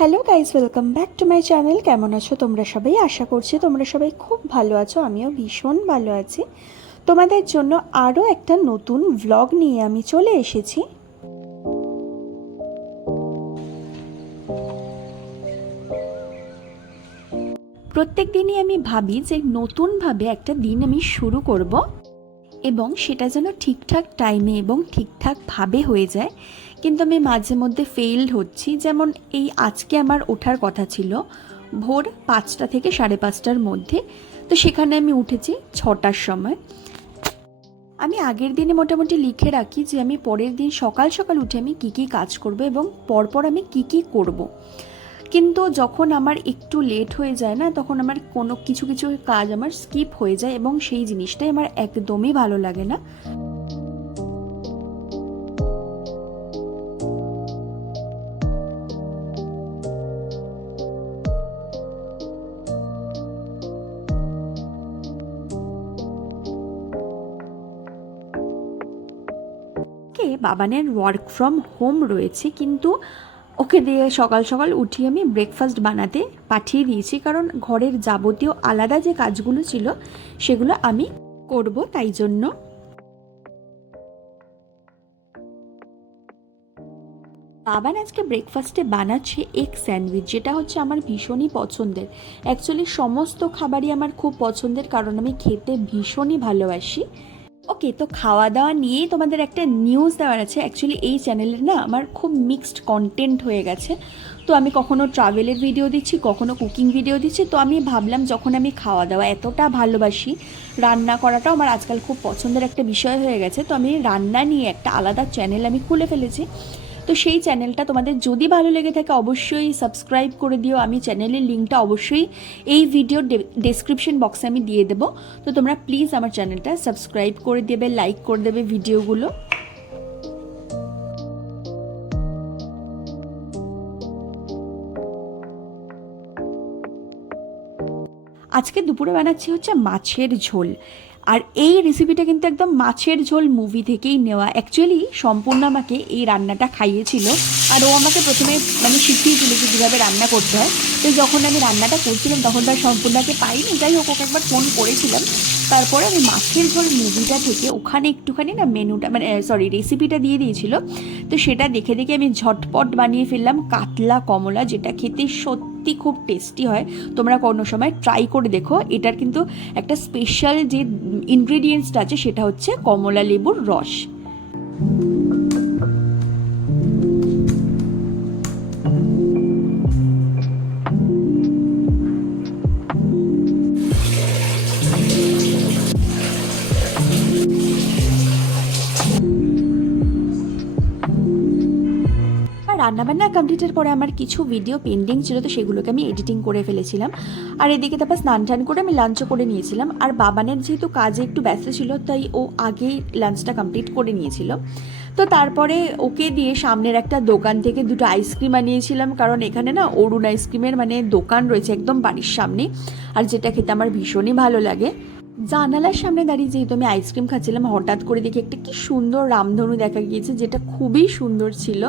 Hello guys, welcome back to my channel. কেমন আছো তোমরা সবাই? আশা করছি তোমরা সবাই খুব ভালো আছো। আমিও ভীষণ ভালো আছি। তোমাদের জন্য আরও একটা নতুন ভ্লগ নিয়ে আমি চলে এসেছি। প্রত্যেক দিনই আমি ভাবি যে নতুনভাবে একটা দিন আমি শুরু করব এবং সেটা যেন ঠিকঠাক টাইমে এবং ঠিকঠাকভাবে হয়ে যায়, কিন্তু আমি মাঝে মধ্যে ফেইলড হচ্ছি। যেমন এই আজকে আমার ওঠার কথা ছিল ভোর 5টা থেকে 5:30টার মধ্যে, তো সেখানে আমি উঠেছি 6টার সময়। আমি আগের দিনে মোটামুটি লিখে রাখি যে আমি পরের দিন সকাল সকাল উঠে আমি কী কী কাজ করব এবং পরপর আমি কী কী করব, কিন্তু যখন আমার একটু লেট হয়ে যায় না, তখন আমার কোনো কিছু কিছু কাজ আমার স্কিপ হয়ে যায় এবং সেই জিনিসটাই আমার একদমই ভালো লাগে না। বাবানের ওয়ার্ক ফ্রম হোম রয়েছে, কিন্তু ওকে দিয়ে সকাল সকাল উঠিয়ে আমি ব্রেকফাস্ট বানাতে পাঠিয়ে দিয়েছি, কারণ ঘরের যাবতীয় আলাদা যে কাজগুলো ছিল সেগুলো আমি করব, তাই জন্য। বাবান আজকে ব্রেকফাস্টে বানাচ্ছে এগ স্যান্ডউইচ, যেটা হচ্ছে আমার ভীষণই পছন্দের। অ্যাকচুয়ালি সমস্ত খাবারই আমার খুব পছন্দের, কারণ আমি খেতে ভীষণই ভালোবাসি। ওকে, তো খাওয়া দাওয়া নিয়েই তোমাদের একটা নিউজ দেওয়ার আছে। অ্যাকচুয়ালি এই চ্যানেলের না আমার খুব মিক্সড কন্টেন্ট হয়ে গেছে। তো আমি কখনো ট্রাভেলের ভিডিও দিচ্ছি, কখনো কুকিং ভিডিও দিচ্ছি। তো আমি ভাবলাম যখন আমি খাওয়া দাওয়া এতটা ভালোবাসি, রান্না করাটাও আমার আজকাল খুব পছন্দের একটা বিষয় হয়ে গেছে, তো আমি রান্না নিয়ে একটা আলাদা চ্যানেল আমি খুলে ফেলেছি। তো সেই চ্যানেলটা তোমাদের যদি ভালো লেগে থাকে অবশ্যই সাবস্ক্রাইব করে দিও। আমি চ্যানেলের লিঙ্কটা অবশ্যই এই ভিডিওর ডেসক্রিপশন বক্সে আমি দিয়ে দেবো। তো তোমরা প্লিজ আমার চ্যানেলটা সাবস্ক্রাইব করে দেবে, লাইক করে দেবে ভিডিওগুলো। আজকে দুপুরে বানাচ্ছি হচ্ছে মাছের ঝোল। আর এই রেসিপিটা কিন্তু একদম মাছের ঝোল মুভি থেকেই নেওয়া। অ্যাকচুয়ালি সম্পূর্ণ আমাকে এই রান্নাটা খাইয়েছিল, আর ও আমাকে প্রথমে শিখিয়েছিল যে কীভাবে রান্না করতে হয়। তো যখন আমি রান্নাটা করছিলাম তখন তার সম্পূর্ণকে পাইনি, যাই হোক ওকে একবার ফোন করেছিলাম। তারপরে আমি মাছের ঝোল মুভিটা থেকে ওখানে একটুখানি মেনুটা রেসিপিটা দিয়ে দিয়েছিল। তো সেটা দেখে দেখে আমি ঝটপট বানিয়ে ফেললাম কাতলা কমলা, যেটা খেতে সত্যি খুব টেস্টি হয়। তোমরা কোনো সময় ট্রাই করে দেখো। এটার কিন্তু একটা স্পেশাল যে ইনগ্রেডিয়েন্টসটা আছে সেটা হচ্ছে কমলা লেবুর রস। রান্নাবান্না কমপ্লিটের পরে আমার কিছু ভিডিও পেন্ডিং ছিল, তো সেগুলোকে আমি এডিটিং করে ফেলেছিলাম। আর এদিকে তারপর স্নান টান করে আমি লাঞ্চও করে নিয়েছিলাম। আর বাবানের যেহেতু কাজে একটু ব্যস্ত ছিল, তাই ও আগেই লাঞ্চটা কমপ্লিট করে নিয়েছিল। তো তারপরে ওকে দিয়ে সামনের একটা দোকান থেকে দুটো আইসক্রিম আনিয়েছিলাম, কারণ এখানে না অরুণ আইসক্রিমের দোকান রয়েছে একদম বাড়ির সামনে, আর যেটা খেতে আমার ভীষণই ভালো লাগে। জানালার সামনে দাঁড়িয়ে যেহেতু আমি আইসক্রিম খাচ্ছিলাম, হঠাৎ করে দেখি একটা কি সুন্দর রামধনু দেখা গিয়েছে, যেটা খুবই সুন্দর ছিল।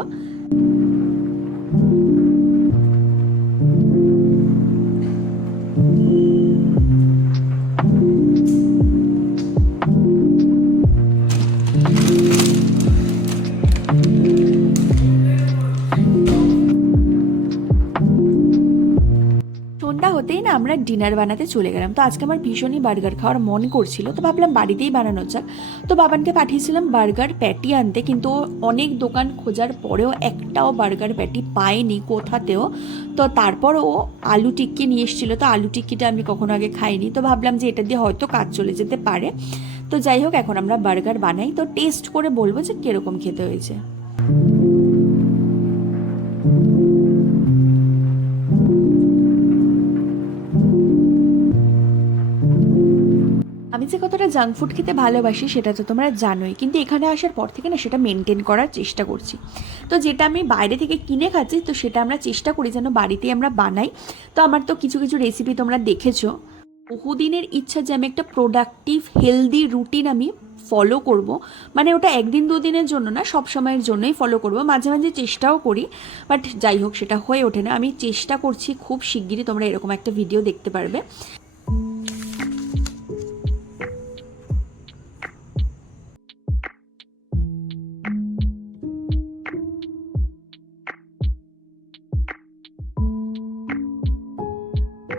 সন্ধ্যা হতেই না আমরা ডিনার বানাতে চলে গেলাম। তো আজকে আমার ভীষণই বার্গার খাওয়ার মন করছিল, তো ভাবলাম বাড়িতেই বানানো যাক। তো বাবানকে পাঠিয়েছিলাম বার্গার প্যাটি আনতে, কিন্তু অনেক দোকান খোঁজার পরেও একটাও বার্গার প্যাটি পাইনি কোথাতেও। তো তারপর ও আলু টিক্কি নিয়ে এসেছিলো। তো আলু টিক্কিটা আমি কখনো আগে খাইনি, তো ভাবলাম যে এটা দিয়ে হয়তো কাজ চলে যেতে পারে। তো যাই হোক, এখন আমরা বার্গার বানাই, তো টেস্ট করে বলবো যে কীরকম খেতে হয়েছে। আমি যে কতটা জাঙ্ক ফুড খেতে ভালোবাসি সেটা তো তোমরা জানোই, কিন্তু এখানে আসার পর থেকে না সেটা মেনটেন করার চেষ্টা করছি। তো যেটা আমি বাইরে থেকে কিনে খাচ্ছি, তো সেটা আমরা চেষ্টা করি যেন বাড়িতেই আমরা বানাই। তো আমার তো কিছু কিছু রেসিপি তোমরা দেখেছো। বহুদিনের ইচ্ছা যে আমি একটা প্রোডাক্টিভ হেলদি রুটিন আমি ফলো করব, মানে ওটা একদিন দুদিনের জন্য না, সব সময়ের জন্যই ফলো করব। মাঝে মাঝে চেষ্টাও করি, বাট যাই হোক সেটা হয়ে ওঠে না। আমি চেষ্টা করছি, খুব শিগগিরই তোমরা এরকম একটা ভিডিও দেখতে পারবে।